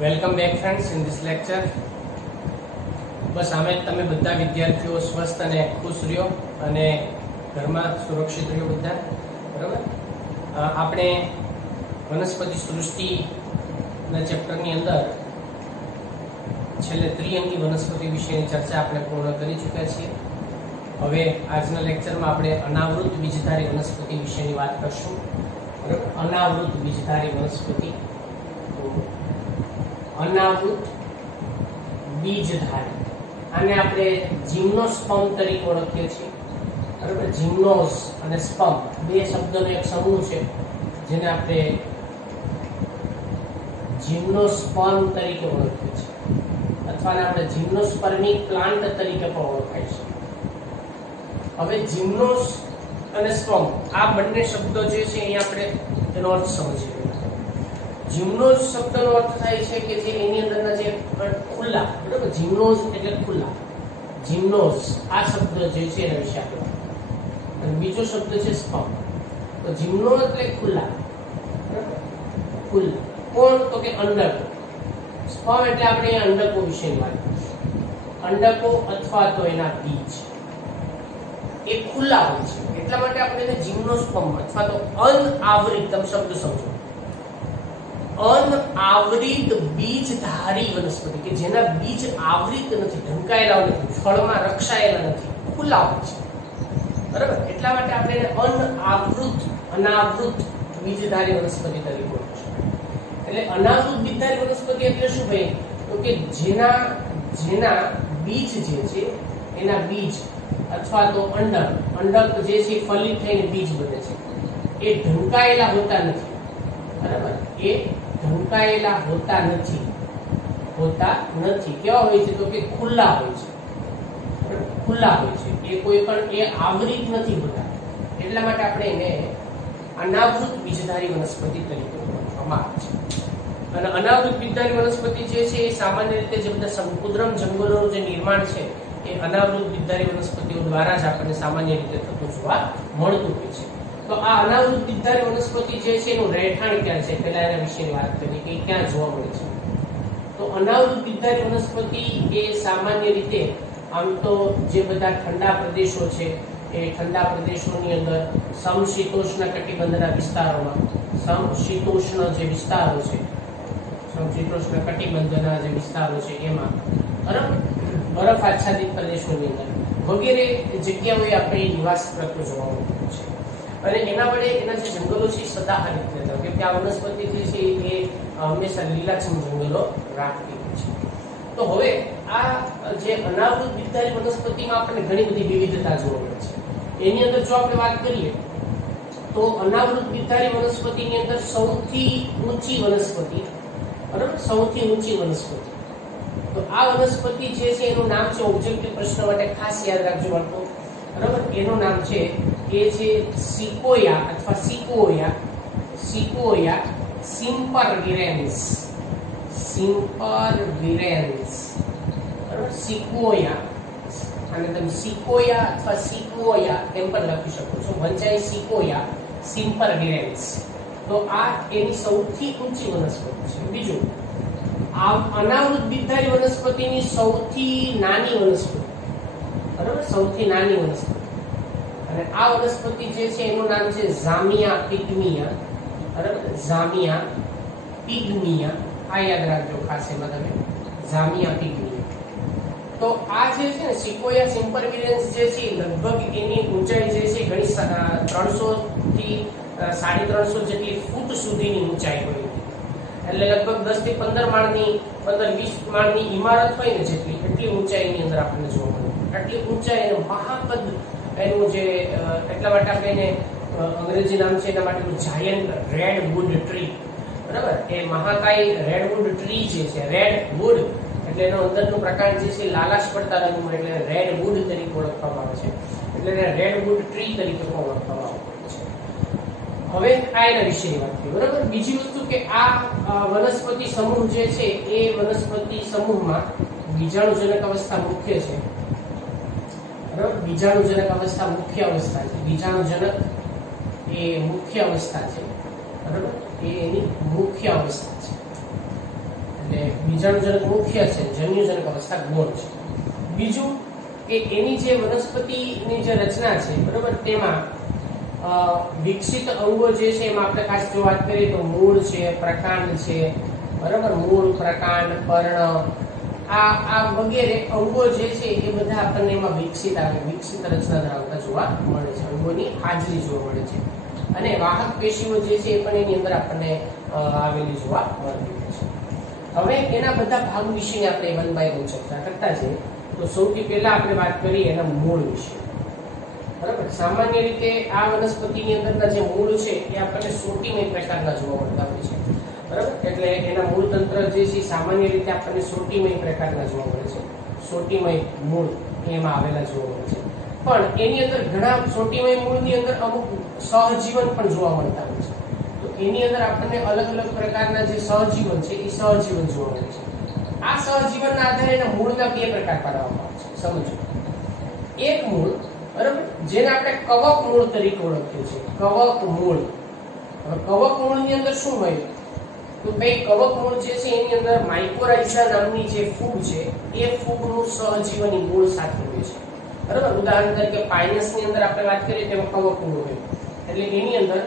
Welcome back friends in this lecture. બસ આમે તમે બધા વિદ્યાર્થીઓ સ્વસ્થ અને ખુશ રહ્યો અને ઘરમાં સુરક્ષિત રહ્યો બધા. બરાબર. આપણે વનસ્પતિ સૃષ્ટિના ચેપ્ટરની અંદર છેલ્લે ત્રિઅંગી વનસ્પતિ વિશેની ચર્ચા આપણે પૂર્ણ કરી ચૂક્યા છીએ. હવે આજના લેક્ચરમાં આપણે અનાવૃત બીજધારી વનસ્પતિ વિશેની વાત કરશું. બરાબર. અનાવૃત બીજધારી વનસ્પતિ, અનાવૃત બીજધારી, આને આપણે જિમ્નોસ્પર્મ તરીકે ઓળખીએ છીએ. બરાબર. જિમ્નોસ અને સ્પર્મ બે શબ્દોનો એક સમૂહ છે જેને આપણે જિમ્નોસ્પર્મ તરીકે ઓળખીએ છીએ, અથવા આપણે જિમ્નોસ્પર્મિક પ્લાન્ટ તરીકે પણ ઓળખાય છે. હવે જિમ્નોસ અને સ્પર્મ આ બંને શબ્દો જે છે એ આપણે તેનો અર્થ સમજીએ. જિમ્નોસ શબ્દનો અર્થ થાય છે કે જે એની અંદરના જે ખુલ્લા, બરાબર, જિમ્નોસ એટલે ખુલ્લા, જિમ્નોસ આ શબ્દ જે છે એના વિશે આપણે. અને બીજો શબ્દ છે સ્પર્મ. તો જિમ્નો એટલે ખુલ્લા, બરાબર, ખુલ્લા. કોણ? તો કે અંડકો. સ્પર્મ એટલે આપણે અંડકો વિશેની વાત કરીશું. અંડકો અથવા તો એના બીજ એ ખુલ્લા હોય છે, એટલા માટે આપણે એને જિમ્નોસ્પર્મ અથવા તો અનઆવૃત, તમે શબ્દ સમજો, અનઆવૃત બીજધારી વનસ્પતિ કે જેના બીજ આવૃત નથી, ઢંકાયેલા નથી, ફળમાં રક્ષાયેલા નથી, ખુલ્લા હોય છે. બરાબર. એટલા માટે આપણે એને અનાવૃત બીજધારી વનસ્પતિ તરીકે ઓળખીશું. એટલે અનાવૃત બીજધારી વનસ્પતિ એટલે શું ભાઈ? તો કે જેના બીજ જે છે, એના બીજ અથવા તો અંડક જે છે ફલિત થઈને બીજ બને છે, એ ઢંકાયેલા હોતા નથી. બરાબર. એ ઢંકાયેલા હોતા નથી. કેવા હોય છે? તો કે ખુલ્લા હોય છે. ખુલ્લા હોય છે. એ કોઈ પણ એ આવૃત નથી હોતા. એટલા માટે આપણે એને અનાવૃત બીજધારી વનસ્પતિ તરીકે ઓળખવામાં આવે છે. અને અનાવૃત બીજધારી વનસ્પતિ જે છે એ સામાન્ય રીતે જે બધા સમુદ્રમ જંગલોનું જે નિર્માણ છે એ અનાવૃત બીજધારી વનસ્પતિઓ દ્વારા જ આપણને સામાન્ય રીતે થતું જોવા મળતું હોય છે. તો આ અનાવૃત બીજધારી વનસ્પતિ જે છે એનું રહેઠાણ ક્યાં છે, પહેલા એના વિશેની વાત કરીએ કે ક્યાં જોવા મળે છે. તો અનાવૃત બીજધારી વનસ્પતિ એ સામાન્ય રીતે આમ તો જે બધા ઠંડા પ્રદેશો છે એ ઠંડા પ્રદેશોની અંદર સમશીતોષ્ણ કટિબંધના વિસ્તારોમાં, સમશીતોષ્ણ જે વિસ્તારો છે, સમશીતોષ્ણ કટિબંધના જે વિસ્તારો છે એમાં, બરાબર, બરફ આચ્છાદિત પ્રદેશોની અંદર વગેરે જગ્યાઓએ આપણે નિવાસ કરતો જોવા મળતું છે. અને એના વડે એના જે જંગલો છે સદાહરિત રહેતા, કેમ કે આ વનસ્પતિ જે છે એ હંમેશા લીલાછમ જંગલો રાખતી હોય છે. તો હવે આ જે અનાવૃત બીજધારી વનસ્પતિમાં આપણને ઘણી બધી વિવિધતા જોવા મળે છે. એની અંદર જો આપણે વાત કરીએ તો અનાવૃત બીજધારી વનસ્પતિની અંદર સૌથી ઊંચી વનસ્પતિ, બરાબર, સૌથી ઊંચી વનસ્પતિ, તો આ વનસ્પતિ જે છે એનું નામ છે, ઓબ્જેક્ટિવ પ્રશ્ન માટે ખાસ યાદ રાખજો બાળકો, બરાબર, એનું નામ છે એ છે સિકોયા અથવા સિકોયા સિમ્પરવિરેન્સ. બરાબર, સિકોયા, અને તમે સિકોયા અથવા સિકોયા એમ પણ લખી શકો છો, વંચાય સિકોયા સિમ્પરવિરેન્સ. તો આ એની સૌથી ઊંચી વનસ્પતિ છે. બીજું, આ અનાવૃત બીજધારી વનસ્પતિની સૌથી નાની વનસ્પતિ, બરાબર, સૌથી નાની વનસ્પતિ. અને આ વનસ્પતિ જે છે એનું નામ છે ઝામિયા પિગ્મિયા. બરાબર, ઝામિયા પિગ્મિયા, આ યાદ રાખજો ખાસ એમાં તમે, ઝામિયા પિગ્મિયા. તો આ જે છે ને સિકોયા સિમ્પરવિરેન્સ જે છે લગભગ એની ઊંચાઈ જે છે ઘણી 300 થી 350 જેટલી ફૂટ સુધીની ઊંચાઈ હોય. એટલે લગભગ 10 થી 15 માળની, 15-20 માળની ઇમારત હોય ને જેટલી, એટલી ઊંચાઈની અંદર આપણને જોવા મળે. આટલી ઊંચાઈ અને મહાકદ એનું જે, એટલા માટે આપણે એને અંગ્રેજી નામ છે એના માટેનું જાયન્ટ રેડવુડ ટ્રી. બરાબર, એ મહાકાય રેડવુડ ટ્રી જે છે, રેડવુડ એટલે એનો અંદરનું પ્રકાર જે છે લાલાશ પડતા રંગનું, એટલે રેડવુડ તરીકે ઓળખવામાં આવે છે. એટલે એને રેડવુડ ટ્રી તરીકે પણ ઓળખવામાં આવે છે. હવે આ એના વિશેની વાત કરીએ. બરાબર. બીજી વસ્તુ કે આ વનસ્પતિ સમૂહ જે છે એ વનસ્પતિ સમૂહમાં બીજાણુજનક અવસ્થા મુખ્ય છે. બરાબર, બીજાણુજનક અવસ્થા મુખ્ય અવસ્થા છે. બીજાણુજનક એ મુખ્ય અવસ્થા છે. બરાબર, એ એની મુખ્ય અવસ્થા છે. એટલે બીજાણુજનક મુખ્ય છે, જન્યુજનક અવસ્થા ગૌણ છે. બીજું કે એની જે વનસ્પતિની જે રચના છે બરાબર, તેમાં વિકસિત અંગો જે છે એમાં આપણે ખાસ જો વાત કરીએ તો મૂળ છે, પ્રકાંડ છે બરાબર, મૂળ, પ્રકાંડ, પર્ણ, આ વગેરે અંગો જે છે એ બધા આપણને એમાં વિકસિત રચના ધરાવતા જોવા મળે છે, અંગોની હાજરી જોવા મળે છે. અને વાહક પેશીઓ જે છે એ પણ એની અંદર આપણને આવેલી જોવા મળતી હોય છે. હવે એના બધા ભાગ વિશે આપણે 1 by 1 ચર્ચા કરતા જઈએ. તો સૌથી પહેલા આપણે વાત કરીએ એના મૂળ વિશે બરાબર. સામાન્ય રીતે આ વનસ્પતિની અંદરના જે મૂળ છે એ આપણને સોટીમય પ્રકારના જોવા મળતા હોય છે બરાબર. એટલે એના મૂળ તંત્ર જે છે સામાન્ય રીતે આપણને સોટીમય પ્રકારના જોવા મળે છે. સોટીમય મૂળ એમાં આવેલા જોવા મળે છે. પણ એની અંદર ઘણા સોટીમય મૂળની અંદર અમુક સહજીવન પણ જોવા મળતા હોય છે. તો એની અંદર આપણને અલગ અલગ પ્રકારના જે સહજીવન છે એ સહજીવન જોવા મળે છે. આ સહજીવનના આધારે એના મૂળના 2 પ્રકાર પાડવામાં આવે છે. સમજો, એક મૂળ બરાબર જેને આપણે કવક મૂળ તરીકે ઓળખીએ છીએ. કવક મૂળ. હવે કવક મૂળની અંદર શું હોય તો ભાઈ, કવક મૂળ જે છે એની અંદર માઇકોરાઇઝા નામની જે ફૂગ છે એ ફૂગનું સહજીવન મૂળ સાથે હોય છે બરાબર. ઉદાહરણ તરીકે પાઇનસની અંદર આપણે વાત કરીએ તેમાં કવક મૂળ હોય એટલે એની અંદર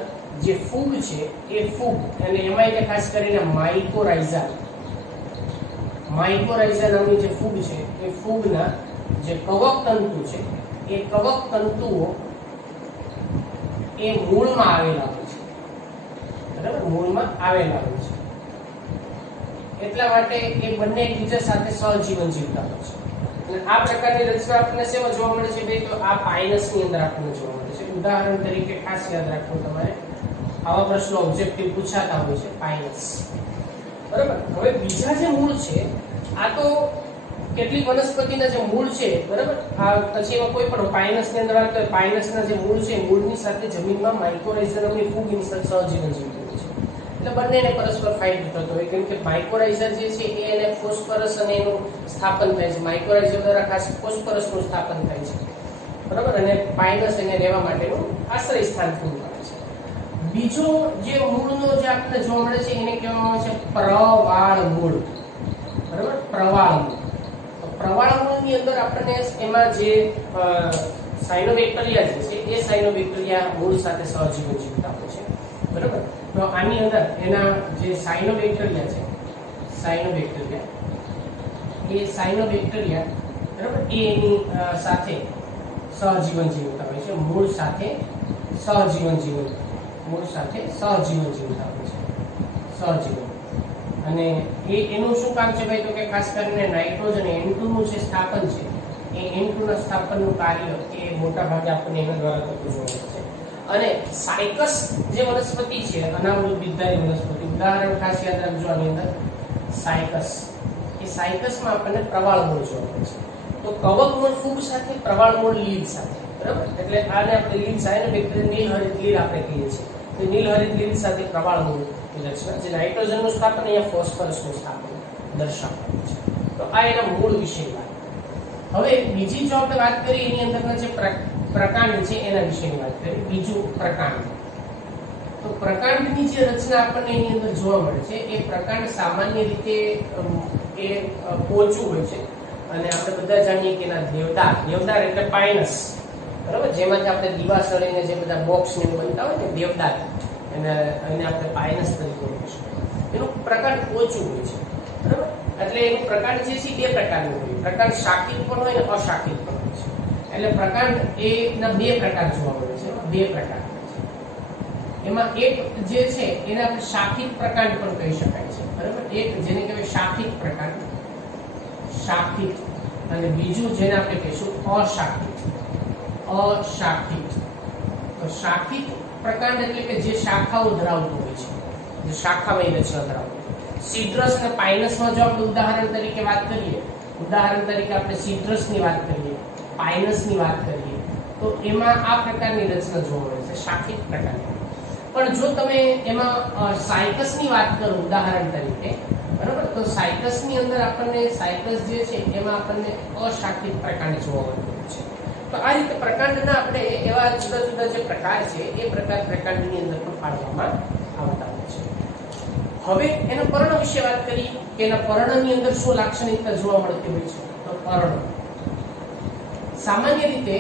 જે ફૂગ છે એ ફૂગ, અને એમાં એટલે ખાસ કરીને માઇકોરાઇઝા નામની જે ફૂગ છે એ ફૂગના જે કવક તંતુ છે એ કવક તંતુઓ એ મૂળમાં આવેલા હોય છે બરાબર, મૂળમાં આવેલા હોય છે. એટલા માટે એ બંને એકબીજા સાથે સહજીવન જીવતા હોય છે. અને આ પ્રકારની રચના આપણને શેમાં જોવા મળે છે ભાઈ, તો આ પાઇનસની અંદર આપણને જોવા મળે છે. ઉદાહરણ તરીકે ખાસ યાદ રાખવું તમારે, આવા પ્રશ્નો ઓબ્જેક્ટિવ પૂછાતા હોય છે. પાઇનસ બરાબર. હવે બીજા જે મૂળ છે, આ તો કેટલીક વનસ્પતિના જે મૂળ છે બરાબર, આ પછી એમાં કોઈ પણ પાઇનસની અંદર વાત કરીએ, પાઇનસના જે મૂળ છે મૂળની સાથે જમીનમાં માઇકોરાઇઝા નામની ફૂગ એની સાથે સહજીવન જીવતું હોય છે. એટલે બંનેને પરસ્પર ફાયદો થતો હોય, કેમ કે માઇકોરાઇઝા જે છે એ એને ફોસ્ફરસ અને એનું સ્થાપન થાય છે. માઇકોરાઇઝા દ્વારા ખાસ ફોસ્ફરસનું સ્થાપન થાય છે બરાબર, અને પાઇનસ એને રહેવા માટેનું આશ્રય સ્થાન પૂરું પાડે છે. બીજો જે મૂળનો જે આપણને જોવા મળે છે એને કહેવામાં આવે છે પ્રવાળ મૂળ બરાબર. પ્રવાળ મૂળ. પ્રવાળ મૂળની અંદર આપણને એમાં જે સાયનોબેક્ટેરિયા જે છે એ સાયનોબેક્ટેરિયા મૂળ સાથે સહજીવન જીવતા હોય છે બરાબર. તો આની અંદર એના જે સાયનોબેક્ટેરિયા છે, સાયનોબેક્ટેરિયા બરાબર એ એની સાથે સહજીવન જીવતા હોય છે. મૂળ સાથે સહજીવન જીવતા હોય છે. સહજીવન. અને એનું શું કામ છે ભાઈ, તો કે ખાસ કરીને નાઇટ્રોજન N2 નું જે સ્થાપન છે એ N2 ના સ્થાપનનું કાર્ય એ મોટા ભાગે આપણને એના દ્વારા થતું જોવા મળે છે. અને સાયકસ જે વનસ્પતિ છે, અનાવૃત બીજધારી વનસ્પતિ, ઉદાહરણ ખાસ યાદ રાખજો આની અંદર સાયકસ. એ સાયકસમાં આપણને પ્રવાળ મૂળ જોવા મળે છે. તો કવક મૂળ ફૂગ સાથે, પ્રવાળ મૂળ લીલ સાથે બરાબર. એટલે આને આપણે લીલ સાયનોબેક્ટેરિયા નીલહરિત લીલ આપણે કહીએ છીએ. તો નીલહરિત લીલ સાથે પ્રવાળ મૂળ રચના, જે નાઇટ્રોજનનું સ્થાપન, અહીંયા ફોસ્ફરસનું સ્થાપન દર્શાવવાનું છે. તો આ એના મૂળ વિશેની વાત. હવે બીજી જો આપણે વાત કરીએ એની અંદરના જે પ્રકાંડ છે એના વિશેની વાત કરીએ. બીજું પ્રકાંડ. તો પ્રકાંડની જે રચના આપણને એની અંદર જોવા મળે છે એ પ્રકાંડ સામાન્ય રીતે એ પોચું હોય છે. અને આપણે બધા જાણીએ કે એના દેવદાર એટલે પાઇનસ બરાબર, જેમાંથી આપણે દીવાસળીને જે બધા બોક્સ ને બનતા હોય ને દેવદાર, અને આપણે પાઇનસ તરીકે ઓળખીશું. એનું પ્રકાંડ ઓછું હોય છે બરાબર. એટલે એનું પ્રકાંડ જે છે 2 પ્રકારનું હોય. પ્રકાંડ શાખિત પણ હોય ને અશાખિત પણ હોય છે. એટલે પ્રકાંડ એના 2 પ્રકાર જોવા મળે છે. 2 પ્રકાર હોય છે. એમાં એક જે છે એને આપણે શાખિત પ્રકાંડ પણ કહી શકાય છે બરાબર. એક જેને કહેવાય શાખિત પ્રકાંડ, શાખિત, અને બીજું જેને આપણે કહીશું અશાખિત. તો શાખિત પ્રકાંડ એટલે કે જે શાખાઓ ધરાવતું હોય છે, જે શાખામય રચના ધરાવતું. સિટ્રસ અને પાઇનસમાં જો આપણે ઉદાહરણ તરીકે વાત કરીએ, આપણે સિટ્રસની વાત કરીએ, પાઇનસની વાત કરીએ, તો એમાં આ પ્રકારની રચના જોવા મળે છે, શાખિત પ્રકારની. પણ જો તમે એમાં સાયકસની વાત કરો ઉદાહરણ તરીકે બરાબર, તો સાયકસની અંદર આપણને સાયકસ જે છે એમાં આપણને અશાખિત પ્રકાંડ જોવા મળતું છે. તો આ રીતે પ્રકાંડના આપણે એવા જુદા જુદા જે પ્રકાર છે એ પ્રકાંડની અંદર પણ પાડવામાં આવતા હોય છે. હવે એના પર્ણ વિશે વાત કરીએ કે એના પર્ણની અંદર શું લાક્ષણિકતા જોવા મળતી હોય છે. તો પર્ણ સામાન્ય રીતે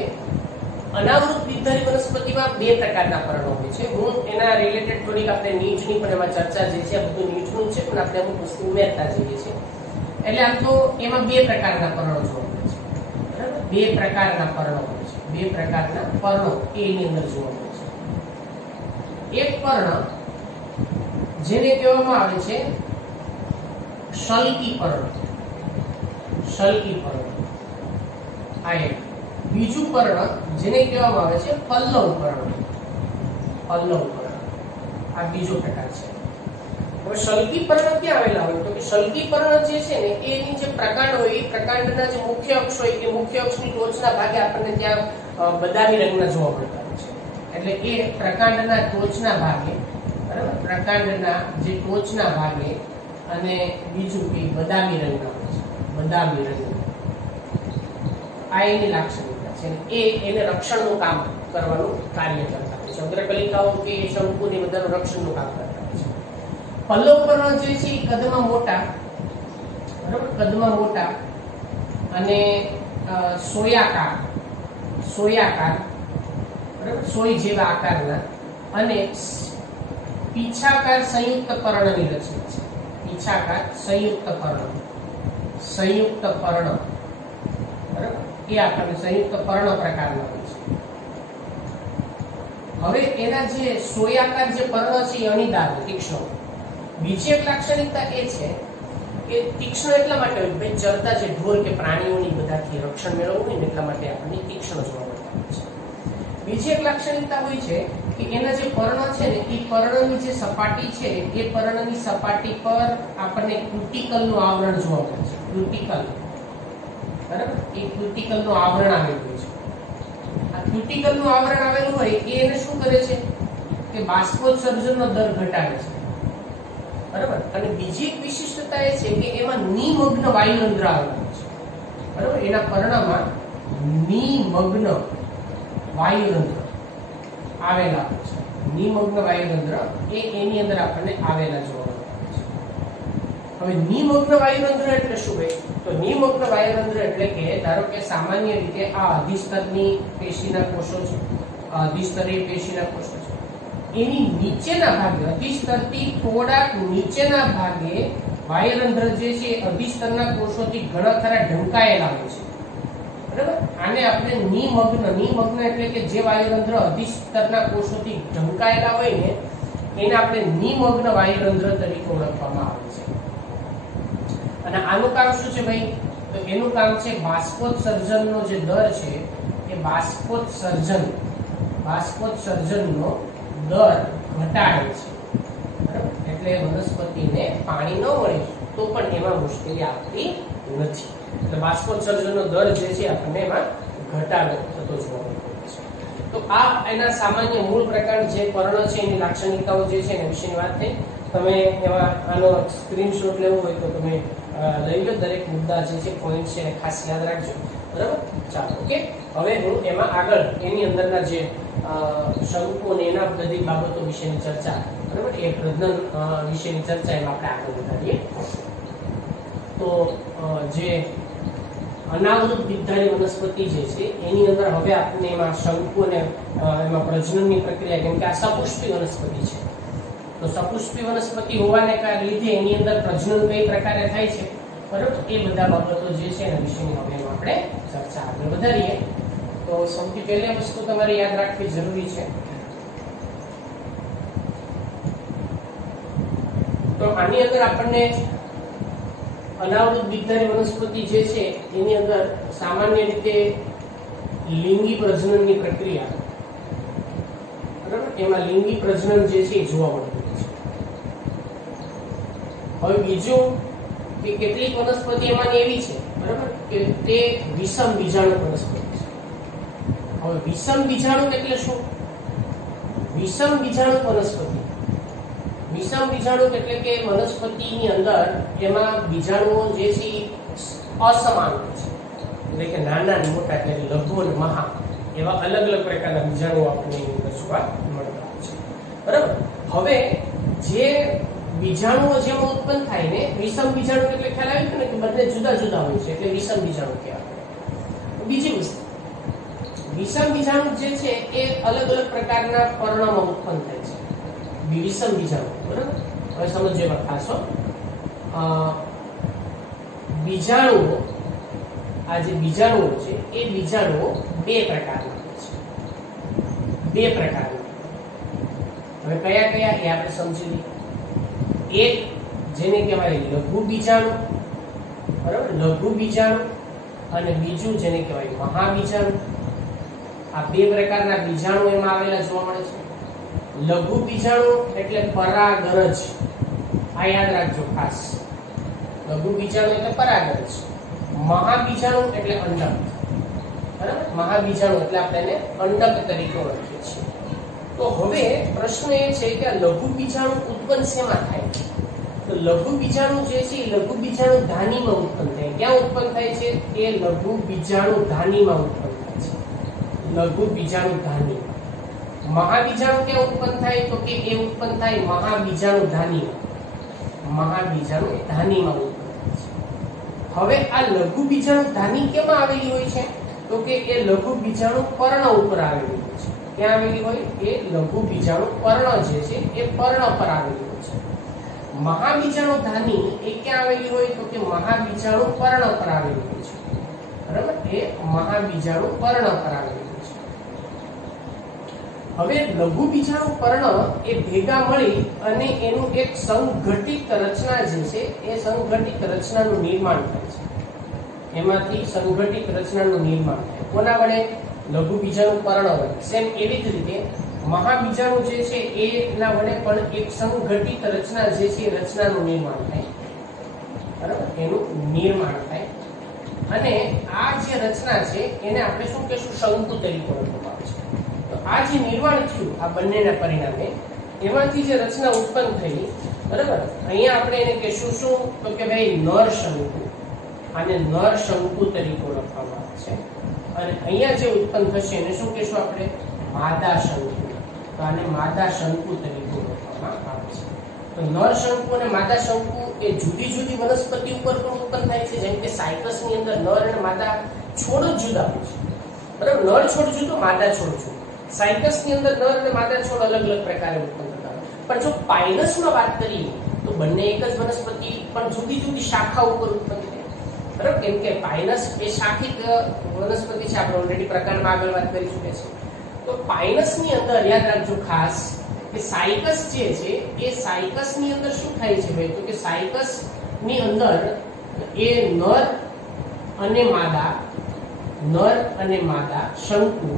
અનાવૃત બીજધારી વનસ્પતિમાં બે પ્રકારના પર્ણો હોય છે. હું એના રિલેટેડ થોડીક આપણે નીચની પણ એમાં ચર્ચા જે છે આ બધું નીચનું છે, પણ આપણે અમુક વસ્તુ ઉમેરતા જઈએ છીએ. એટલે આમ તો એમાં બે પ્રકારના પર્ણો જોવા મળે છે. બરાબર, બે પ્રકારના પર્ણો હોય છે. બે પ્રકારના પર્ણો એની અંદર જોવા મળે છે. એક પર્ણ જેને કહેવામાં આવે છે શલ્કી પર્ણ. શલ્કી પર્ણ આ એક. બીજું પર્ણ જેને કહેવામાં આવે છે પલ્લવ પર્ણ. પલ્લવ પર્ણ આ બીજો પ્રકાર છે. હવે શલ્કી પર્ણ ક્યાં આવેલા હોય? તો કે શલ્કી પર્ણ જે છે ને એની જે પ્રકાંડ હોય એ પ્રકાંડના જે મુખ્ય અક્ષ હોય એ મુખ્ય અક્ષની ટોચના ભાગે આપણને ત્યાં બદામી રંગના જોવા મળતા હોય છે. એટલે એ પ્રકાંડના ટોચના ભાગે, બરાબર, પ્રકાંડના જે ટોચના ભાગે અને બીજું કે બદામી રંગના હોય છે. બદામી રંગ આ એની લાક્ષણિકતા છે. એ એને રક્ષણનું કામ કરવાનું કાર્ય કરતા હોય છે. અગ્રકલિકાઓ કે શંકુની બધાનું રક્ષણનું કામ કરતા હોય છે. પલ્લવ પર્ણ જે છે એ કદમાં મોટા, બરાબર, કદમાં મોટા અને સોયાકાર, બરાબર, સોય જેવા આકારના અને પીછાકાર સંયુક્ત પર્ણની રચના છે. પીછાકાર સંયુક્ત પર્ણ, બરાબર, એ આપણને સંયુક્ત પર્ણ પ્રકારના હોય છે. હવે એના જે સોયાકાર જે પર્ણ છે એ અણીદાર, તીક્ષ્ણ. બીજી એક લાક્ષણિકતા એ છે કે તીક્ષ્ણ એટલા માટે હોય ભાઈ ચરતા જે ઢોર કે પ્રાણીઓની બધાથી રક્ષણ મેળવવું હોય ને એટલા માટે આપણને તીક્ષ્ણ જોવા મળતા હોય છે. બીજી એક લાક્ષણિકતા હોય છે કે એના જે પર્ણ છે ને એ પર્ણની જે સપાટી છે એ પર્ણની સપાટી પર આપણને ક્યુટિકલનું આવરણ જોવા મળે છે. ક્યુટિકલ, બરાબર, એ ક્યુટિકલનું આવરણ આવેલું હોય છે. આ ક્યુટિકલનું આવરણ આવેલું હોય એ એને શું કરે છે કે બાષ્પોત્સર્જનનો દર ઘટાડે છે. બરાબર. અને બીજી એક વિશિષ્ટતા એ છે કે એમાં નિમગ્ન વાયુરંધ્ર આવેલું છે. બરાબર, એના પર્ણમાં નિમગ્ન વાયુરંધ્ર આવેલા હોય છે. નિમગ્ન વાયુરંધ્ર એ એની અંદર આપણને આવેલા જોવા મળે છે. હવે નિમગ્ન વાયુરંધ્ર એટલે શું ભાઈ? તો નિમગ્ન વાયુરંધ્ર એટલે કે ધારો કે સામાન્ય રીતે આ અધિસ્તરની પેશીના કોષો છે, અધિસ્તરીય પેશીના કોષો છે, એની નીચેના ભાગે, અધિસ્તરથી થોડાક નીચેના ભાગે વાયુરંધ્ર જે છે અધિસ્તરના કોષોથી ઘણા ખરા ઢંકાયેલા હોય છે. બરાબર, આને આપણે નિમગ્ન એટલે કે જે વાયુરંધ્ર અધિસ્તરના કોષોથી ઢંકાયેલા હોય ને એને આપણે નિમગ્ન વાયુરંધ્ર તરીકે ઓળખવામાં આવે છે. અને આનું કામ શું છે ભાઈ? તો એનું કામ છે બાષ્પોત્સર્જનનો જે દર છે એ બાષ્પોત્સર્જનનો દર ઘટાડે છે. બરાબર, એટલે વનસ્પતિને પાણી ન મળે તો પણ એમાં મુશ્કેલી આવતી નથી. એટલે બાષ્પોત્સર્જનનો દર જે છે આપણને એમાં ઘટાડો થતો જોવા મળે છે. તો આ એના સામાન્ય મૂળ પ્રકાર જે પર્ણ છે એની લાક્ષણિકતાઓ જે છે એના વિશેની વાત થઈ. તમે એમાં આનો સ્ક્રીનશોટ લેવો હોય તો તમે લઈ લો. દરેક મુદ્દા જે છે પોઈન્ટ છે ખાસ યાદ રાખજો. બરાબર, ચાલો ઓકે. હવે હું એમાં આગળ એની અંદરના જે શંકુ અને એના બધી બાબતો વિશેની ચર્ચા, બરાબર, એ પ્રજનન વિશેની ચર્ચા એમાં આપણે આગળ વધારીએ. તો જે અનાવૃત બીજધારી વનસ્પતિ જે છે એની અંદર હવે આપણે એમાં શંકુ અને એમાં પ્રજનનની પ્રક્રિયા, કેમ કે આ સપુષ્પી વનસ્પતિ છે તો સપુષ્પી વનસ્પતિ હોવાને લીધે એની અંદર પ્રજનન કઈ પ્રકારે થાય છે, બરાબર, એ બધા બાબતો જે છે એના વિશેની હવે આપણે ચર્ચા આગળ વધારીએ. તો સૌથી પહેલી વસ્તુ તમારે યાદ રાખવી જરૂરી છે. તો આની અંદર આપણને અનાવૃત બીજધારી વનસ્પતિ જે છે એની અંદર સામાન્ય રીતે લિંગી પ્રજનનની પ્રક્રિયા, બરાબર, એમાં લિંગી પ્રજનન જે છે એ જોવા મળતું હોય છે. હવે બીજું કે કેટલીક વનસ્પતિ એમાંની એવી છે, બરાબર, કે તે વિષમ બીજાણુ વનસ્પતિ છે. હવે વિષમ બીજાણુ એટલે શું? વિષમ બીજાણુ વનસ્પતિ, વિષમ બીજાણુ એટલે કે વનસ્પતિની અંદર એમાં બીજાણુઓ જે છે અસમાન હોય છે. એટલે કે નાના અને મોટા, એટલે લઘુ અને મહા એવા અલગ અલગ પ્રકારના બીજાણુઓ આપણને જોવા મળતા હોય છે. બરાબર. હવે જે બીજાણુઓ જેમાં ઉત્પન્ન થાય ને, વિષમ બીજાણુ એટલે ખ્યાલ આવ્યો ને કે બંને જુદા જુદા હોય છે એટલે વિષમ બીજાણુ કહેવાય. બીજી વસ્તુ, વિષમ બીજાણુ જે છે એ અલગ અલગ પ્રકારના પર્ણમાં ઉત્પન્ન થાય છે. વિષમ બીજાણુ, બરાબર? હવે સમજો એમાં ખાસ બીજાણુઓ, આ જે બીજાણુઓ છે એ બીજાણુઓ બે પ્રકારના હોય છે. બે પ્રકારના. હવે કયા કયા એ આપણે સમજી લઈએ. એક જેને કહેવાય લઘુ બીજાણુ, બરાબર? લઘુ બીજાણુ. અને બીજું જેને કહેવાય મહાબીજાણુ. આ બે પ્રકારના બીજાણુ એમાં આવેલા જોવા મળે છે. લઘુ બીજાણુ એટલે પરાગરજ, આ યાદ રાખજો ખાસ. લઘુ બીજાણુ એટલે પરાગરજ. મહાબીજાણુ એટલે અંડક, બરાબર? મહાબીજાણુ એટલે આપણે એને અંડક તરીકે ઓળખીએ છીએ. તો હવે પ્રશ્ન એ છે કે આ લઘુ બીજાણુ ઉત્પન્ન શેમાં થાય છે? તો લઘુ બીજાણુ જે છે એ લઘુ બીજાણુ ધાનીમાં ઉત્પન્ન થાય. ક્યાં ઉત્પન્ન થાય છે? એ લઘુ બીજાણુ ધાનીમાં ઉત્પન્ન થાય છે. લઘુ બીજાણુ ધાની. મહાબીજાણુ ક્યાં ઉત્પન્ન થાય? તો કે એ ઉત્પન્ન થાય મહાબીજાણુ ધાનીમાં. મહાબીજાણુ ધાનીમાં ઉત્પન્ન થાય છે. હવે આ લઘુ બીજાણુ ધાની કેમાં આવેલી હોય છે? તો કે એ લઘુ બીજાણુ પર્ણ ઉપર આવેલી હોય છે. ક્યાં આવેલી હોય? એ લઘુ બીજાણુ પર્ણ જે છે એ પર્ણ પર આવેલી હોય છે. મહાબીજાણુ ધાની એ ક્યાં આવેલી હોય? તો કે મહાબીજાણુ પર્ણ પર આવેલી હોય છે, બરાબર? એ મહાબીજાણુ પર્ણ પર આવેલી હોય છે. હવે લઘુ બીજાણુ પર્ણ એ ભેગા મળી અને એનું એક સંઘટિત રચના જે છે એ સંઘટિત રચનાનું નિર્માણ થાય છે. એમાંથી સંઘટિત રચનાનું નિર્માણ થાય. કોના વડે? લઘુ બીજાણુ પર્ણ વડે. સેમ એવી જ રીતે મહાબીજાણુ જે છે એના વડે પણ એક સંઘટિત રચના જે છે રચનાનું નિર્માણ થાય, બરાબર? એનું નિર્માણ થાય. અને આ જે રચના છે એને આપણે શું કહેશું? શંકુ તરીકે ઓળખવામાં આવે છે. તો આ જે નિર્માણ થયું આ બંનેના પરિણામે, એમાંથી જે રચના ઉત્પન્ન થઈ, બરાબર? અહીંયા આપણે એને કહેશું શું? તો કે ભાઈ નર શંકુ. આને નર શંકુ તરીકે ઓળખવામાં આવે છે. અને અહીંયા જે ઉત્પન્ન થશે એને શું કહેશું આપણે? માદા શંકુ. તો આને માદા શંકુ તરીકે ઓળખવામાં આવે છે. તો નર શંકુ અને માદા શંકુ એ જુદી જુદી વનસ્પતિ ઉપર પણ ઉત્પન્ન થાય છે. જેમ કે સાયકસની અંદર નર અને માદા છોડ જ જુદા હોય છે, બરાબર? નર છોડ જુદો, માદા છોડ જુદો. સાયકસની અંદર નર અને માદા છોડ અલગ અલગ પ્રકારે ઉત્પન્ન થતા હોય. પણ જો પાઇનસમાં વાત કરીએ તો બંને એક જ વનસ્પતિ પણ જુદી જુદી શાખા ઉપર ઉત્પન્ન થાય, બરાબર? કેમ કે પાઇનસ એ શાખિત વનસ્પતિ છે. આપણે ઓલરેડી પ્રકારમાં આગળ વાત કરી ચૂક્યા છે. તો પાઇનસની અંદર યાદ રાખજો ખાસ કે સાયકસ જે છે એ સાયકસની અંદર શું થાય છે ભાઈ? તો કે સાયકસ ની અંદર એ નર અને માદા શંકુ,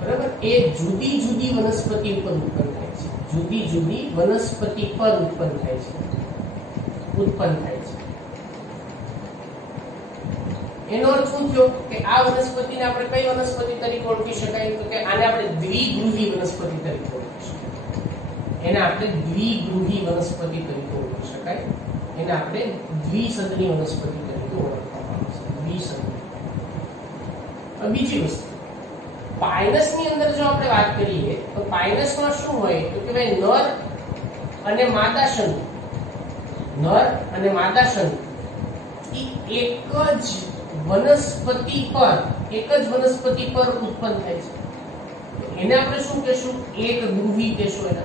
બરાબર? એ જુદી જુદી વનસ્પતિ ઉપર ઉત્પન્ન થાય છે. જુદી જુદી વનસ્પતિ પર ઉત્પન્ન થાય છે. એનો અર્થ શું થયો? કે આ વનસ્પતિને આપણે કઈ વનસ્પતિ તરીકે ઓળખી શકાય? તો કે આને આપણે દ્વિગૃહી વનસ્પતિ તરીકે ઓળખી શકાય. એને આપણે દ્વિગૃહી વનસ્પતિ તરીકે ઓળખી શકાય. એને આપણે દ્વિસદની વનસ્પતિ તરીકે ઓળખવામાં આવે છે. દ્વિસદની. બીજી વસ્તુ, પાઇનસની અંદર જો આપણે વાત કરીએ તો પાઇનસમાં શું હોય? તો કે ભાઈ નર અને માદા શંકુ. નર અને માદા શંકુ એક જ વનસ્પતિ પર ઉત્પન્ન થાય છે. એને આપણે શું કહેશું? એક ગૃહી કહેશું. એને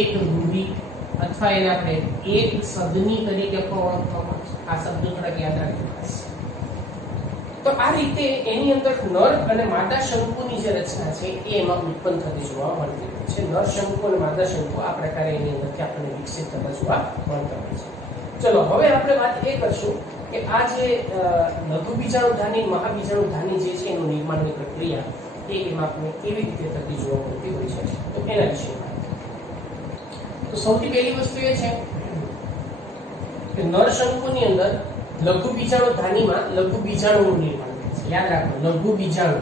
એક ગૃહી અથવા એને આપણે એક સદની તરીકે પણ ઓળખવામાં આવે છે. આ શબ્દ થોડાક યાદ રાખજો. તો આ રીતે એની અંદર નર અને માદા શંકુની જે રચના છે એ એમાં ઉત્પન્ન થતી જોવા મળતી હોય છે. નર શંકુ અને માદા શંકુ આ પ્રકારે એની અંદરથી આપણને વિકસિત થતા જોવા મળતા હોય છે. ચલો હવે આપણે વાત એ કરશું કે આ જે લઘુ બીજાણુ ધાની, મહાબીજાણુ ધાની જે છે એનું નિર્માણની પ્રક્રિયા એમાં આપણે કેવી રીતે થતી જોવા મળતી હોય છે. તો એના વિશે તો સૌથી પહેલી વસ્તુ એ છે કે નર શંકુની અંદર લઘુ બીજાણુ ધાનીમાં લઘુ બીજાણુનું નિર્માણ થાય છે. યાદ રાખો, લઘુ બીજાણુ,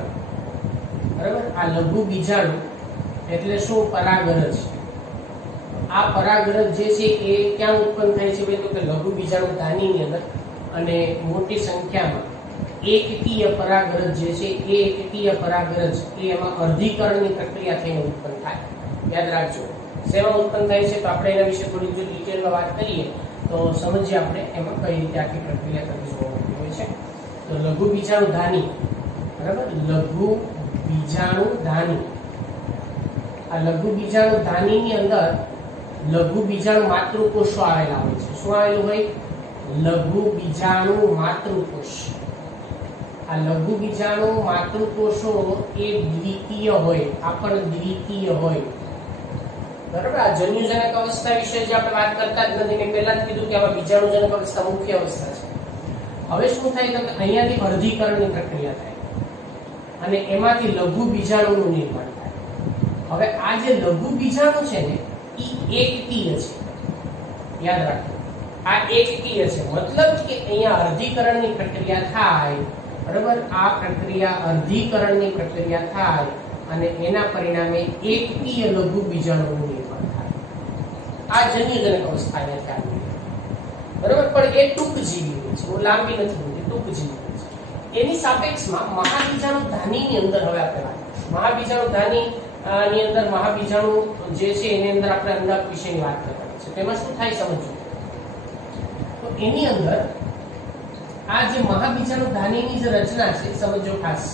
બરાબર? આ લઘુ બીજાણુ એટલે શું? પરાગરજ. આ પરાગરજ જે છે એ ક્યાં ઉત્પન્ન થાય છે? તો કે લઘુ બીજાણુ ધાનીની અંદર. અને મોટી સંખ્યામાં એકકીય પરાગરજ જે છે એ એકકીય પરાગરજ એ એમાં અર્ધીકરણની પ્રક્રિયા થઈને ઉત્પન્ન થાય. યાદ રાખજો શેમાં ઉત્પન્ન થાય છે તો આપણે એના વિશે થોડી જો ડિટેલમાં વાત કરીએ તો સમજીએ આપણે એમાં કઈ રીતે આખી પ્રક્રિયા થતી જોવા મળતી હોય છે. તો લઘુ બીજાણુધાની, બરાબર, લઘુ બીજાણુધાની, આ લઘુ બીજાણુધાનીની અંદર લઘુ બીજાણુ માતૃકોષો આવેલા હોય છે. શું આવેલું હોય? લઘુ બીજાણુ માતૃકોષ. આ લઘુ બીજાણુ માતૃકોષો એ દ્વિતીય હોય, આ પણ દ્વિતીય હોય, બરાબર. આ જન્યુજનક અવસ્થા વિશે જે આપણે વાત કરતા જ નથી, મેં પહેલા જ કીધું કે આમાં બીજાણુજનક અવસ્થા મુખ્ય અવસ્થા છે. હવે શું થાય તો કે અહીંયાથી અર્ધીકરણની પ્રક્રિયા થાય અને એમાંથી લઘુ બીજાણુનું નિર્માણ થાય. હવે આ જે લઘુ બીજાણુ છે ને એ એકકીય છે, યાદ રાખો આ એકકીય છે. મતલબ કે અહીંયા અર્ધીકરણની પ્રક્રિયા થાય, બરાબર. આ પ્રક્રિયા અર્ધીકરણની પ્રક્રિયા થાય અને એના પરિણામે એકકીય લઘુ બીજાણુનું નિર્માણ થાય. આ જન્યુજનક અવસ્થા અહીંયા ચાલુ, બરાબર. પણ એ ટૂંકજીવી હોય છે, લાંબી નથી હોતી, ટૂંકજીવી હોય છે. એની સાપેક્ષમાં મહાબીજાણુધાનીની અંદર હવે આપણે વાત કરીશું. મહાબીજાણુધાની ની અંદર મહાબીજાણુ જે છે એની અંદર આપણે અંડાક વિશેની વાત કરવાની છે. તેમાં શું થાય સમજો. તો એની અંદર આ જે મહાબીજાણુધાનીની જે રચના છે સમજો ખાસ,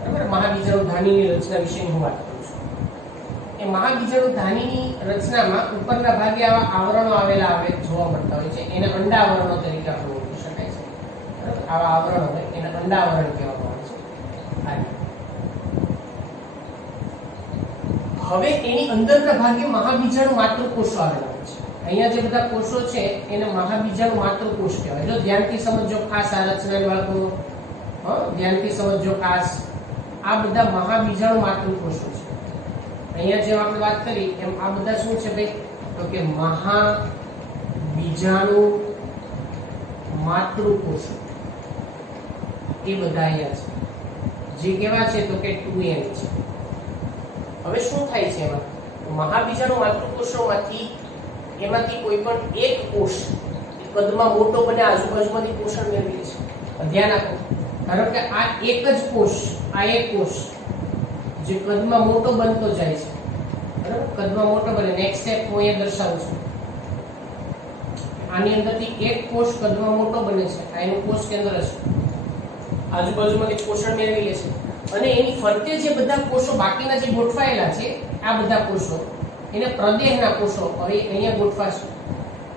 બરાબર. મહાબીજાણુધાનીની રચના વિશેની હું વાત કરું છું. એ મહાબીજાણુધાનીની રચનામાં ઉપરના ભાગે આવા આવરણો આવેલા જોવા મળતા હોય છે. એને અંડાવરણો તરીકે આપણે ઓળખી શકાય છે, બરાબર. આવા આવરણો હોય એને અંડાવરણ કહેવામાં આવે છે. હવે એની અંદરના ભાગે મહાબીજાણુ માતૃકોષો આવેલા હોય છે. અહીંયા જે બધા કોષો છે એને મહાબીજાણુ માતૃકોષ કહેવાય. જો ધ્યાનથી સમજો ખાસ આ રચના બાળકો, ધ્યાનથી સમજો ખાસ, આ બધા મહાબીજાણુ માતૃકોષો છે. અહીંયા જેમ આપણે વાત કરી એમ આ બધા શું છે ભાઈ તો કે મહાબીજાણુ માતૃકોષો એ બધા અહીંયા છે, જે કેવા છે તો કે 2n છે. હવે શું થાય છે એમાં? મહાબીજાણુ માતૃકોષોમાંથી એમાંથી કોઈ પણ એક કોષ કદમાં મોટો બને આજુબાજુમાંથી પોષણ મેળવી છે. ધ્યાન આપો, ધારો કે આ એક જ કોષ, આ એક કોષ જે કદમાં મોટો બનતો જાય છે, બરાબર. કદમાં મોટો બને. નેક્સ્ટ સ્ટેપ હું અહીંયા દર્શાવું છું. આની અંદરથી એક કોષ કદમાં મોટો બને છે, આ એનું કોષ કેન્દ્ર છે, આજુબાજુમાંથી પોષણ મેળવી લે છે અને એની ફરતે જે બધા કોષો બાકીના જે ગોઠવાયેલા છે આ બધા કોષો એને પ્રદેહના કોષો હવે અહીંયા ગોઠવાશે,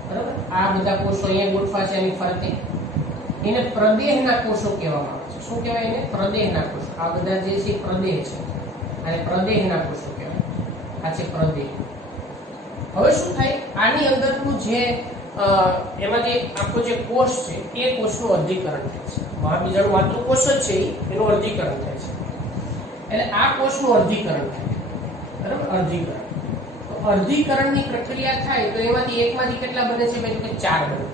બરાબર. આ બધા કોષો અહીંયા ગોઠવાશે એની ફરતે, એને પ્રદેહના કોષો કહેવામાં આવે છે. શું કહેવાય એને? પ્રદેહના કોષો. આ બધા જે છે પ્રદેહ છે અને પ્રદેહના કોષો કહેવાય. આ છે પ્રદેહ. હવે શું થાય? આની અંદરનું જે એમાં જે આખો જે કોષ છે એ કોષનું અર્ધીકરણ થાય છે. મહાબીજાણુ માતૃકોષ જ છે એનું અર્ધીકરણ થાય છે. એટલે આ કોષનું અર્ધીકરણ થાય, બરાબર. અર્ધીકરણ. તો અર્ધીકરણની પ્રક્રિયા થાય તો એમાંથી એકમાંથી કેટલા બને છે? ભાઈ કે 4 બને.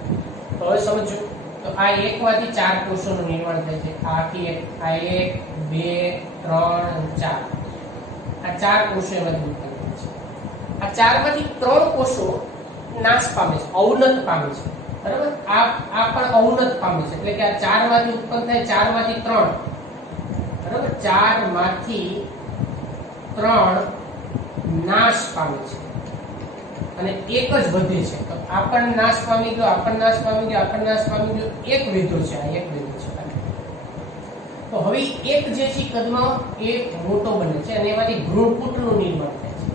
તો હવે સમજો, તો આ એકમાંથી 4 કોષોનું નિર્માણ થાય છે. આખી એક, આ 1 2 3 4, આ 4 કોષો એમાંથી ઉત્પન્ન થાય છે. આ 4માંથી 3 કોષો નાશ પામે છે, અવનત પામે છે, બરાબર. આ પણ અવનત પામે છે. એટલે કે આ 4 માંથી ઉત્પન્ન થાય, 4 માંથી 3, બરાબર. 4 માંથી 3 નાશ પામે છે અને એક જ વધે છે. તો આ પણ નાશ પામી ગયો, આ પણ નાશ પામી ગયો, આ પણ નાશ પામી ગયો. એક વધ્યો છે, આ એક વધ્યો છે. તો હવે એક જે છે કદમાં એ મોટો બને છે અને એમાંથી ભ્રૂણપુટનું નિર્માણ થાય છે.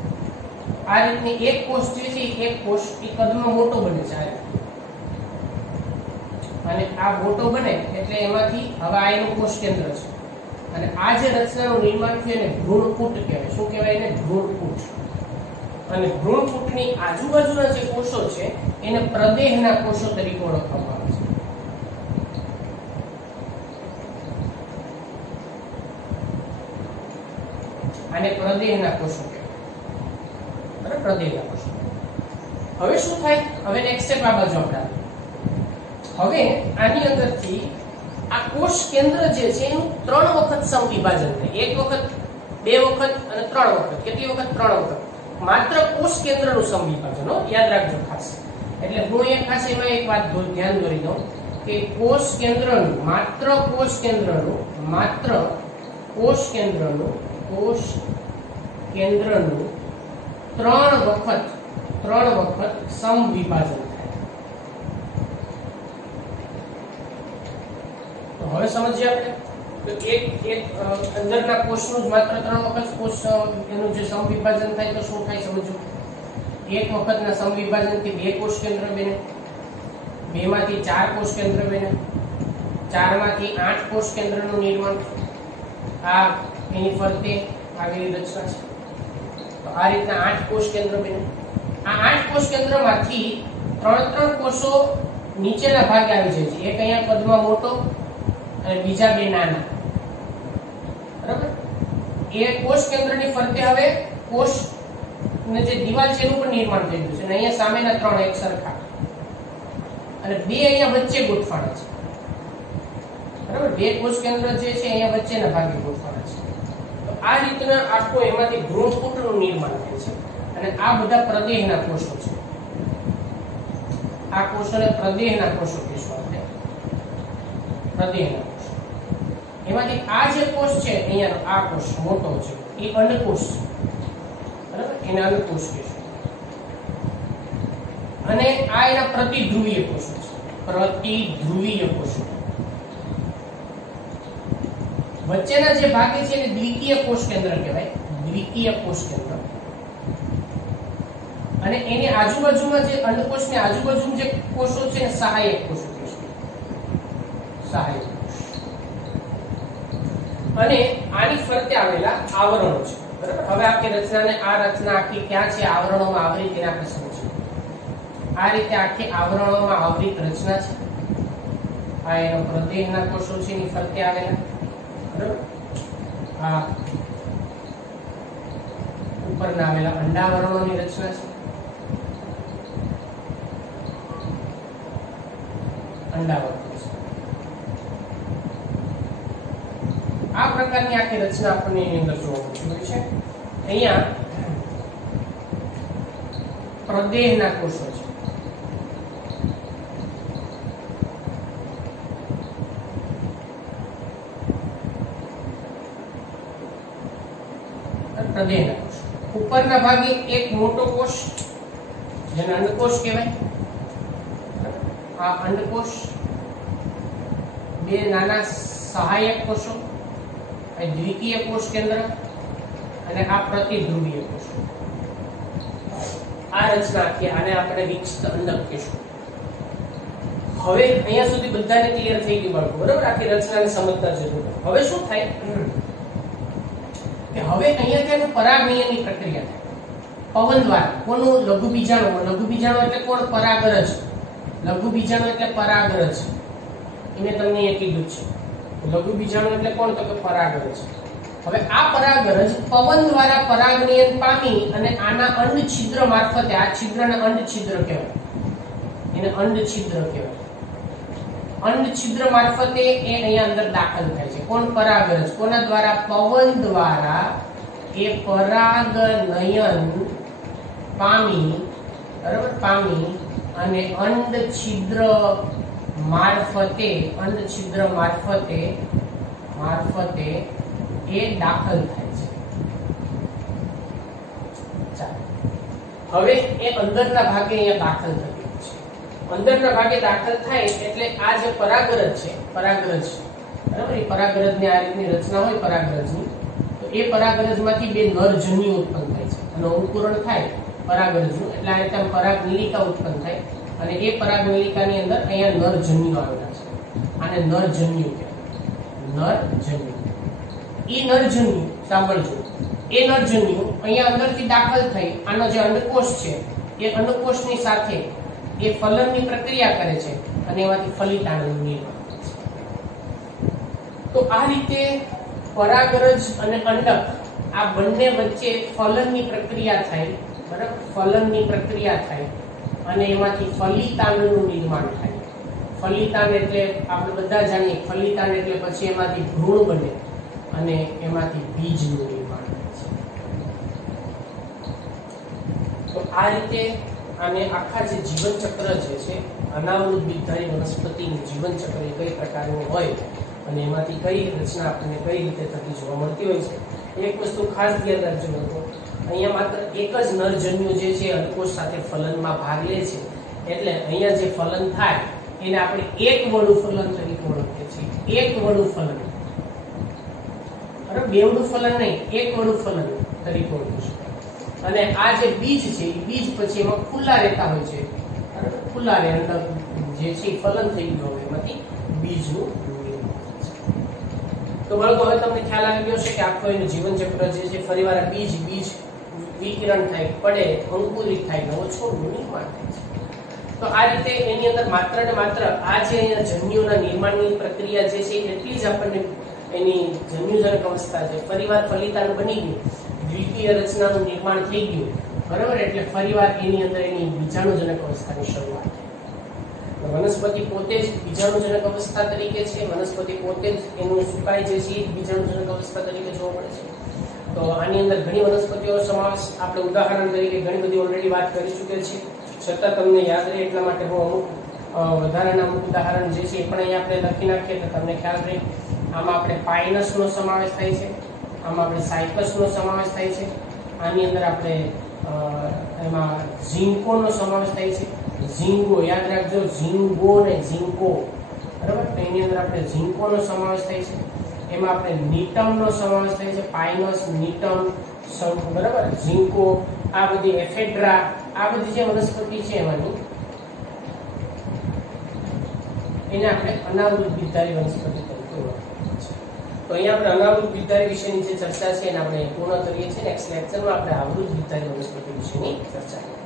આ રીતની એક કોષ જે છે એક કોષ એ કદમાં મોટો બને છે અને આ મોટો બને એટલે એમાંથી હવે આ એનું કોષ કેન્દ્ર છે અને આ જે રચનાનું નિર્માણ થયું એને ભ્રૂણપુટ કહેવાય. શું કહેવાય એને? ભ્રૂણપુટ. અને ભ્રૂણપુટની આજુબાજુના જે કોષો છે એને પ્રદેહના કોષો તરીકે ઓળખવામાં આવે છે. આને પ્રદેહના કોષો કહેવાય, બરાબર. પ્રદેહના કોષો. હવે શું થાય? હવે નેક્સ્ટ સ્ટેપ આ બાજુ આપણે હવે આની અંદરથી આ કોષ કેન્દ્ર જે છે એનું 3 વખત સમવિભાજન થાય. 1 વખત, 2 વખત અને 3 વખત. કેટલી વખત? 3 વખત. માત્ર કોષ કેન્દ્રનું સમવિભાજન, યાદ રાખજો ખાસ. એટલે હું એક ખાસ એમાં એક વાત ધ્યાન દોરી દઉં કે કોષ કેન્દ્રનું માત્ર કોષ કેન્દ્રનું 3 વખત સમવિભાજન થાય. તો હવે સમજીએ આપણે તો એક અંદરના કોષનું જ માત્ર 3 વખત કોષ એનું જે સમવિભાજન થાય તો શું થાય સમજો. એક વખતના સમવિભાજનથી 2 કોષ કેન્દ્ર બને, 2 માંથી 4 કોષ કેન્દ્ર બને, 4 માંથી 8 કોષ કેન્દ્રનું નિર્માણ. આ એની ફરતે આવેલી રચના છે. તો આ રીતના 8 કોષ કેન્દ્ર બને. આ 8 કોષ કેન્દ્રમાંથી 3 કોષો નીચેના ભાગે આવી જાય છે. એક અહીંયા કદમાં મોટો અને બીજા 2 નાના. બરાબર? એ કોષ કેન્દ્રની ફરતે હવે કોષ ને જે દિવાલ છે એનું પણ નિર્માણ થઈ ગયું છે. અને અહીંયા સામેના 3 એક સરખા અને 2 અહીંયા વચ્ચે ગોઠવાના છે. બરાબર? 2 કોષ કેન્દ્ર જે છે અહીંયા વચ્ચેના ભાગે ગોઠવાના છે. તો આ રીતના આખો એમાંથી ભ્રૂણપુટનું નિર્માણ થાય છે. અને આ બધા પ્રદેહના કોષો છે. આ કોષોને પ્રદેહના કોષો કહેશું આપણે. પ્રદેહના કોષો. એમાંથી આ જે કોષ છે અહીંયાનો આ કોષ મોટો છે એ અંડકોષ છે. બરાબર? એને અંડકોષ કહેશું. અને આ એના પ્રતિધ્રુવીય કોષો છે. પ્રતિધ્રુવીય કોષો. વચ્ચેના જે ભાગે છે એને દ્વિકીય કોષ કેન્દ્ર કહેવાય. દ્વિકીય કોષ કેન્દ્ર. અને એની આજુબાજુમાં જે અંડકોષની આજુબાજુમાં જે કોષો છે એને સહાયક કોષો કહેશું. સહાયક કોષ. અને આની ફરતે આવેલા આવરણો છે. બરાબર? હવે આખી રચનાને આ રચના આખી ક્યાં છે આવરણોમાં આવરિત એના આપણે સમજીએ. આ રીતે આખી આવરણોમાં આવરિત રચના છે. આ એનો પ્રદેહના કોષો છે એની ફરતે આવેલા. બરાબર? આ ઉપરના આવેલા અંડાવરણોની રચના છે. અંડાવરણ. આ પ્રકારની આખી રચના આપણને એની અંદર જોવા મળે છે. અહીંયા પ્રદેહના કોષો છે. પ્રદેહના કોષ. ઉપરના ભાગે એક મોટો કોષ જેને અંડકોષ કહેવાય. આ અંડકોષ, 2 નાના સહાયક કોષો, આ દ્વિકીય કોષ કેન્દ્ર અને આ પ્રતિધ્રુવીય કોષ. આ રચના આખી આને આપણે વિકસિત અંડક કહીશું. હવે અહીંયા સુધી બધાને ક્લિયર થઈ ગયું બાળકો. બરાબર? આખી રચનાને સમજતા જરૂર. હવે શું થાય કે હવે અહીંયા તેનું પરાગનયનની પ્રક્રિયા થાય. પવન દ્વારા. કોનું? લઘુબીજાણુ. લઘુબીજાણુ એટલે કોણ? પરાગરજ. લઘુબીજાણુ એટલે પરાગરજ. એને તમને એ કીધું છે. લઘુબીજાણુ એટલે કોણ? તો કે પરાગરજ. હવે આ પરાગરજ પવન દ્વારા પરાગનયન પામી અને આના અંડ છિદ્ર મારફતે, આ છિદ્રને અંડ છિદ્ર કહેવાય. એને અંડ છિદ્ર કહેવાય. અંડ છિદ્ર મારફતે એ અહીંયા અંદર દાખલ થાય છે. કોણ? પરાગરજ. કોના દ્વારા? પવન દ્વારા એ પરાગનયન પામી. બરાબર? પામી અને અંડ છિદ્ર મારફતે એ દાખલ થાય છે. હવે એ અંદરના ભાગે અહીંયા દાખલ થતી છે. અંદરના ભાગે દાખલ થાય એટલે આ જે પરાગરજ છે, પરાગરજ, બરાબર? એ પરાગરજની આ રીતની રચના હોય પરાગરજની. તો એ પરાગરજમાંથી 2 નરજન્યુ ઉત્પન્ન થાય છે અને અંકુરણ થાય પરાગરજનું એટલે આ રીતે પરાગનલિકા ઉત્પન્ન થાય. અને એ પરાગનલિકાની અંદર અહીંયા નરજન્યુ આવેલા છે. આને નરજન્યુ કહેવાય. નરજન્યુ. એ નરજન્યુ સાંભળજો. એ નરજન્યુ અહીંયા અંદરથી દાખલ થઈ આનો જે અંડકોષ છે એ અંડકોષની સાથે એ ફલનની પ્રક્રિયા કરે છે અને એમાંથી ફલિતાંડનું નિર્માણ થાય છે. તો આ રીતે પરાગરજ અને અંડક આ બંને વચ્ચે ફલનની પ્રક્રિયા થાય. બરાબર? ફલનની પ્રક્રિયા થાય અને એમાંથી ફલિતાંડનું નિર્માણ થાય. ફલિતાંડ એટલે આપણે બધા જાણીએ, ફલિતાંડ એટલે પછી એમાંથી ભ્રૂણ બને અને એમાંથી બીજનું નિર્માણ થાય છે. તો આ રીતે આને આખા જે જીવન ચક્ર જે છે અનાવૃત બીજધારી વનસ્પતિનું જીવન ચક્ર એ કઈ પ્રકારનું હોય અને એમાંથી કઈ રચના આપણને કઈ રીતે થતી જોવા મળતી હોય છે. એક વસ્તુ ખાસ ધ્યાન રાખજો લોકો, અહીંયા માત્ર એક જ નરજન્યુ જે છે અંડકોષ સાથે ફલનમાં ભાગ લે છે, એટલે અહીંયા જે ફલન થાય એને આપણે એક વડું ફલન તરીકે ઓળખીએ છીએ. એક વડું ફલન, અરે બેવડું ફલન નહીં, એક વડું ફલન તરીકે ઓળખીશું. અને આ જે બીજ છે એ બીજ પછી એમાં ખુલ્લા રહેતા હોય છે, ખુલ્લા રહે અંદર જે છે ફલન થઈ ગયું હોય એમાંથી બીજનું. તો બાળકો હવે તમને ખ્યાલ આવી ગયો છે કે આખો એનું જીવન ચક્ર જે છે ફરીવાર બીજ વિકિરણ થાય, પડે, અંકુરિત થાય, નવો છોડનું નિર્માણ થાય છે. તો આ રીતે એની અંદર માત્ર ને માત્ર આ જે જન્યુના નિર્માણની પ્રક્રિયા જે છે એટલી જ આપણને એની જન્યુજનક અવસ્થા છે, ફરીવાર ફલિતાણ બની ગયું, દ્વિતીય રચનાનું નિર્માણ થઈ ગયું, બરાબર, એટલે ફરીવાર એની અંદર એની બીજાણુજનક અવસ્થાની શરૂઆત. વનસ્પતિ પોતે જ બીજાણુજનક અવસ્થા તરીકે છે, વનસ્પતિ પોતે જ એનું સુકાય જે છે બીજાણુજનક અવસ્થા તરીકે જોવા મળે છે. તો આની અંદર ઘણી વનસ્પતિઓ સમાવેશ, આપણે ઉદાહરણ તરીકે ઘણી બધી ઓલરેડી વાત કરી ચૂક્યા છીએ, છતાં તમને યાદ રહે એટલા માટે હું અમુક વધારાના અમુક ઉદાહરણ જે છે એ પણ અહીંયા આપણે લખી નાખીએ તો તમને ખ્યાલ રહે. આમાં આપણે પાઇનસનો સમાવેશ થાય છે, આમાં આપણે સાયકસનો સમાવેશ થાય છે, આની અંદર આપણે એમાં ઝિંકોનો સમાવેશ થાય છે. ઝીંગો યાદ રાખજો, ઝીંગો ને ઝીંકો, બરાબર, તો એની અંદર આપણે ઝીંકોનો સમાવેશ થાય છે. એમાં આપણે નિટમનો સમાવેશ થાય છે, પાઇનસ, નિટમ, બરાબર, ઝીંકો, આ બધી એફેડ્રા, આ બધી જે વનસ્પતિ છે એમાંની એને આપણે અનાવૃત બીજધારી વનસ્પતિ તરીકે ઓળખીએ છીએ. તો અહીંયા આપણે અનાવૃત બીજધારી વિશેની જે ચર્ચા છે એને આપણે પૂર્ણ કરીએ છીએ. નેક્સ્ટ લેક્ચરમાં આપણે આવૃત બીજધારી વનસ્પતિ વિશેની ચર્ચા કરીએ.